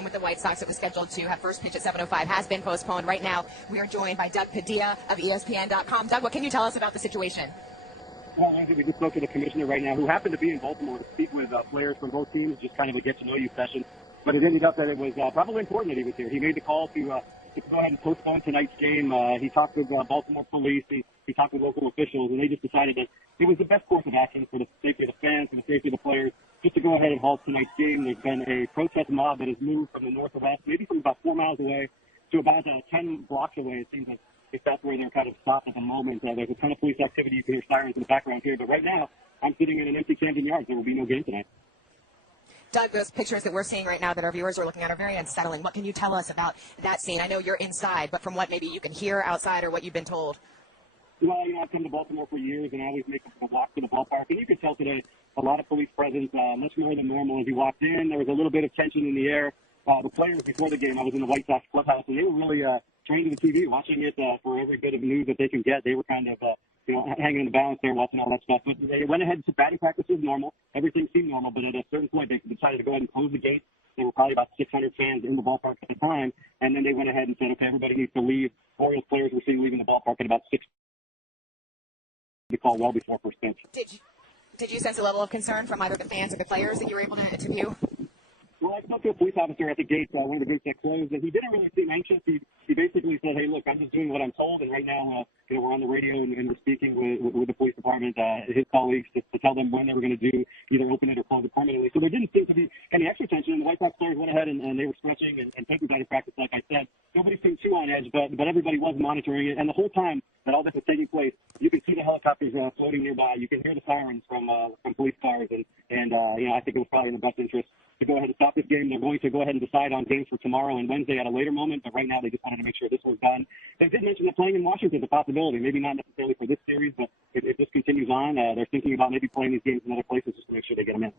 game with the White Sox that was scheduled to have first pitch at 7:05 has been postponed. Right now, we are joined by Doug Padilla of ESPN.com. Doug, what can you tell us about the situation? Well, Lindsay, we just spoke to the commissioner right now, who happened to be in Baltimore to speak with players from both teams, just kind of a get-to-know-you session. But it ended up that it was probably important that he was here. He made the call to go ahead and postpone tonight's game. He talked with Baltimore police. He talked with local officials, and they just decided that it was the best course of action for the safety of the fans and the safety of the players just to go ahead and halt tonight's game. There's been a protest mob that has moved from the north to west, maybe from about 4 miles away to about 10 blocks away. It seems like if that's where they're kind of stopped at the moment. There's a ton of police activity. You can hear sirens in the background here. But right now, I'm sitting in an empty Camden Yards. There will be no game tonight. Doug, those pictures that we're seeing right now that our viewers are looking at are very unsettling. What can you tell us about that scene? I know you're inside, but from what maybe you can hear outside or what you've been told? Well, I've come to Baltimore for years, and I always make a walk to the ballpark. And you can tell today a lot of police presence, much more than normal. As you walked in, there was a little bit of tension in the air. The players before the game, I was in the White Sox clubhouse, and they were really trained to the TV, watching it for every bit of news that they can get. They were kind of, hanging in the balance there, watching all that stuff. But they went ahead to batting practice was normal. Everything seemed normal, but at a certain point, they decided to go ahead and close the gate. There were probably about 600 fans in the ballpark at the time, and then they went ahead and said, okay, everybody needs to leave. Orioles players were seen leaving the ballpark at about 6. They call well before first pitch. Did you sense a level of concern from either the fans or the players that you were able to view? Well, I spoke to a police officer at the gate, one of the gates that closed, and he didn't really seem anxious. He basically said, hey, look, I'm just doing what I'm told, and right now, we're on the radio and we're speaking with the police department, his colleagues, to tell them when they were going to do, either open it or close it permanently. So there didn't seem to be any extra tension, and the White Sox players went ahead and they were stretching and taking batting practice, like I said. Nobody seemed too on edge, but everybody was monitoring it, and the whole time that all this was taking place, you can see the helicopters floating nearby. You can hear the sirens from police cars, and I think it was probably in the best interest to go ahead and stop this game. They're going to go ahead and decide on games for tomorrow and Wednesday at a later moment, but right now they just wanted to make sure this was done. They did mention that playing in Washington is a possibility, maybe not necessarily for this series, but if this continues on, they're thinking about maybe playing these games in other places just to make sure they get them in.